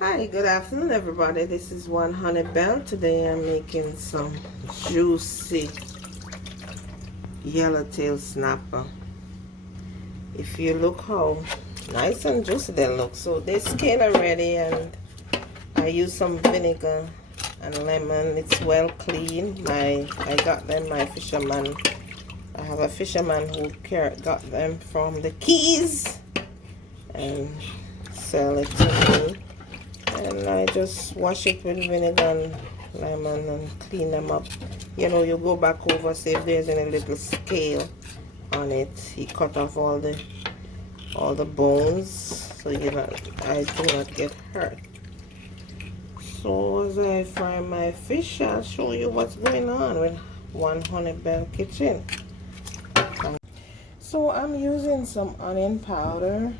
Hi, good afternoon everybody. This is One Honey Bell. Today I'm making some juicy yellowtail snapper. If you look how nice and juicy they look. So they skin already, and I use some vinegar and lemon. It's well clean. I got them, my fisherman. I have a fisherman who got them from the Keys and sell it to me. And I just wash it with vinegar and lemon and clean them up. You know, you go back over, see if there's any little scale on it. He cut off all the bones, so I do not get hurt. So as I fry my fish, I'll show you what's going on with One Honey Bell Kitchen. So I'm using some onion powder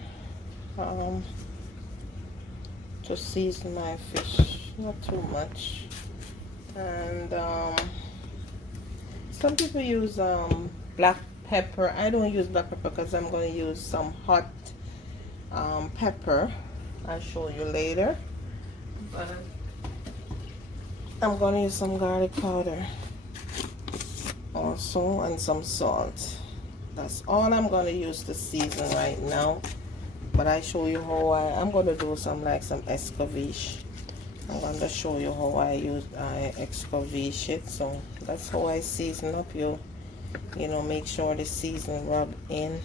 to season my fish, not too much. And some people use black pepper. I don't use black pepper because I'm going to use some hot pepper. I'll show you later. But I'm going to use some garlic powder also, and some salt. That's all I'm going to use to season right now. But I show you how I'm going to do some Escovitch. I'm going to show you how I Escovitch it. So that's how I season up. You know, make sure the seasoning rub in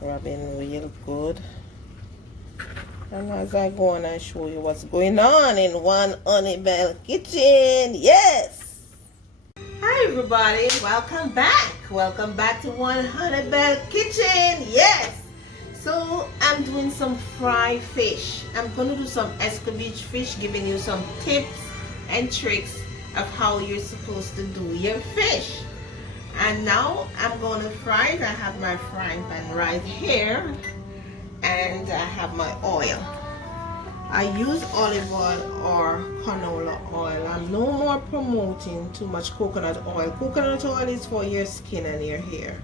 real good. And as I go on, I show you what's going on in One Honey Bell Kitchen. Yes! Hi everybody, welcome back to One Honey Bell Kitchen. Yes! So I'm doing some fried fish. I'm going to do some Escovitch fish, giving you some tips and tricks of how you're supposed to do your fish. And now I'm going to fry it. I have my frying pan right here, and I have my oil. I use olive oil or canola oil. I'm no more promoting too much coconut oil. Coconut oil is for your skin and your hair.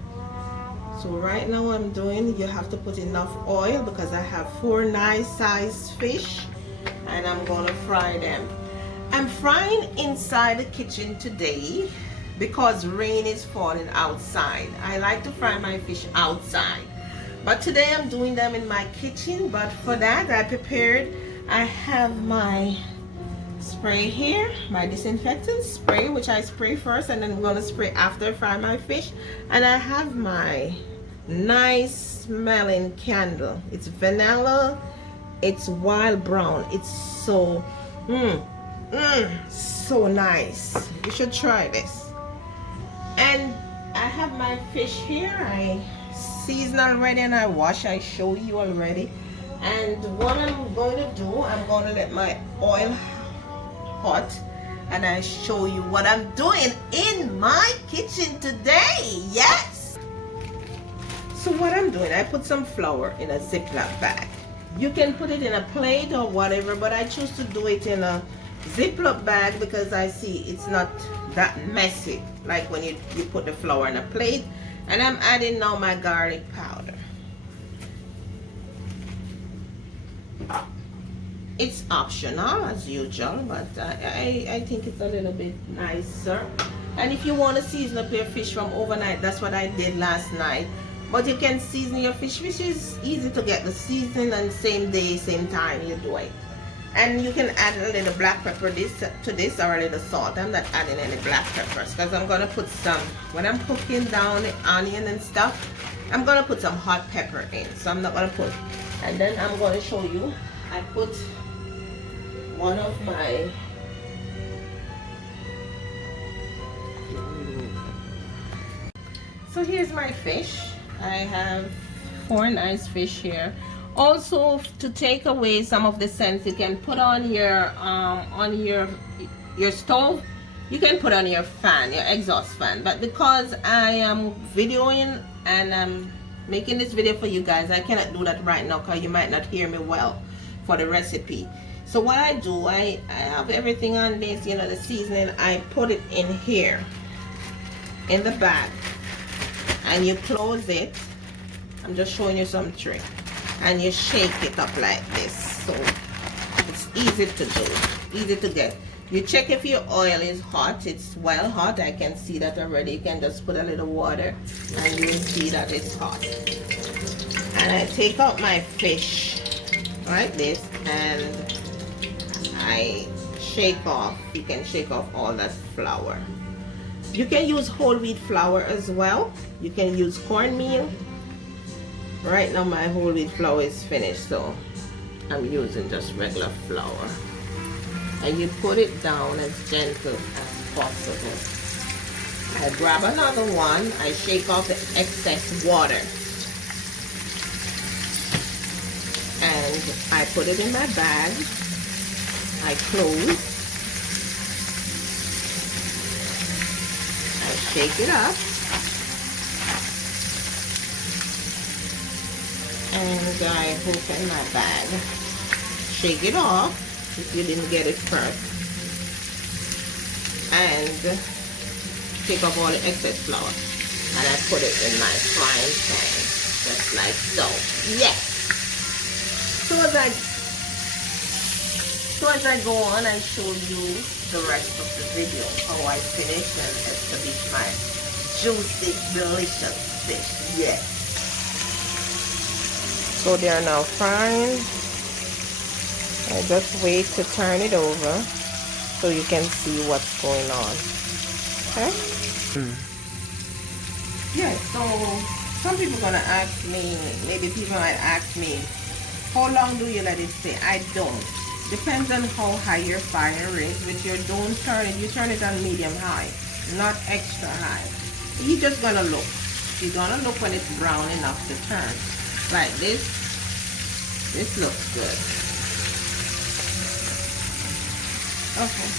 So right now you have to put enough oil because I have 4 nice sized fish and I'm going to fry them. I'm frying inside the kitchen today because rain is falling outside. I like to fry my fish outside, but today I'm doing them in my kitchen. But for that I have my spray here, my disinfectant spray, which I spray first and then I'm going to spray after I fry my fish. And I have my nice smelling candle. It's vanilla, it's wild brown. It's so so nice. You should try this. And I have my fish here. I season already and I wash. I show you already. And what I'm going to do, I'm going to let my oil hot and I show you what I'm doing in my kitchen today. Yes! So what I'm doing, I put some flour in a Ziploc bag. You can put it in a plate or whatever, but I choose to do it in a Ziploc bag because I see it's not that messy like when you put the flour in a plate. And I'm adding now my garlic powder. It's optional as usual, but I think it's a little bit nicer. And if you want to season up your fish from overnight, that's what I did last night. But you can season your fish, which is easy to get the season, and same day, same time you do it. And you can add a little black pepper to this or a little salt. I'm not adding any black peppers because I'm going to put some, when I'm cooking down the onion and stuff, I'm going to put some hot pepper in. So I'm not going to put, and then I'm going to show you, I put one of my so here's my fish. I have 4 nice fish here. Also, to take away some of the scents, you can put on your stove. You can put on your fan, your exhaust fan. But because I am videoing and I'm making this video for you guys, I cannot do that right now because you might not hear me well for the recipe. So what I do, I have everything on this, you know, the seasoning. I put it in here in the bag and you close it. I'm just showing you some trick. and you shake it up like this. So it's easy to do, easy to get. You check if your oil is hot. It's well hot. I can see that already. You can just put a little water and you will see that it's hot. And I take out my fish like this and I shake off. You can shake off all that flour. You can use whole wheat flour as well. You can use cornmeal. Right now my whole wheat flour is finished, so I'm using just regular flour. And you put it down as gentle as possible. I grab another one. I shake off the excess water. And I put it in my bag. I close. I shake it up. And I open my bag. Shake it off if you didn't get it first. And take off all the excess flour. And I put it in my frying pan. Just like so. Yes! So as I go on, I show you the rest of the video, how I finish and establish my juicy, delicious fish. Yes. So they are now frying. I just wait to turn it over so you can see what's going on. Okay? Yeah, so some people are gonna ask me, maybe people might ask me, how long do you let it stay? I don't. Depends on how high your fire is. With your don't turn it, you turn it on medium high, not extra high. You're just gonna look. You're gonna look when it's brown enough to turn. Like this. This looks good. Okay.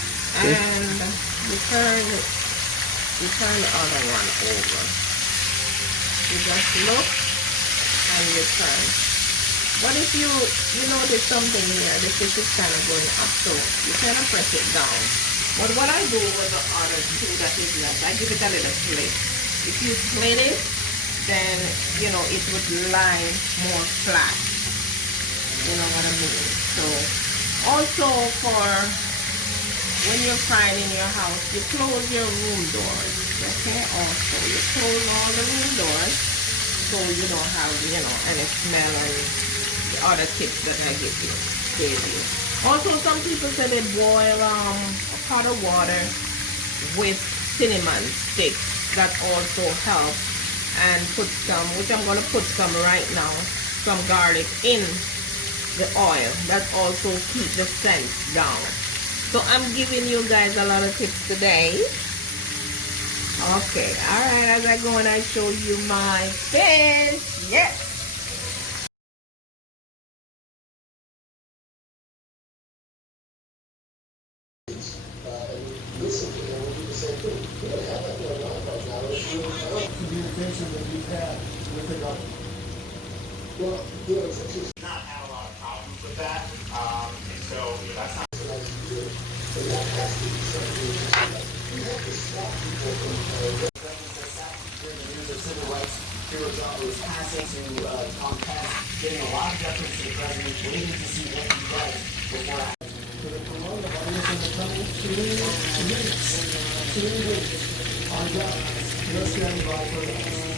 And you turn the other one over. You just look and you turn. What if you notice something here? The fish is kind of going up, so you kind of press it down. But what I do with the other two that is left, I give it a little split. If you split it, then it would lie more flat. You know what I mean? So also for when you're frying in your house, you close your room doors. Okay? Also, you close all the room doors so you don't have any smell and other tips that I gave you. Also, some people say they boil a pot of water with cinnamon sticks. That also helps. And put some, which I'm going to put some right now, some garlic in the oil. That also keeps the scent down. So I'm giving you guys a lot of tips today. Okay, alright, as I go and I show you my fish. Yes! Communication that we've had with the government. Well, it's not had a lot of problems with that, and so that's not. But that has to be something. You have to stop people from the civil rights hero job was passing to Comcast, getting a lot of deference to the president, waiting to see what he does before acting. For the coronavirus in the coming 2 weeks, our job, no standing by for us.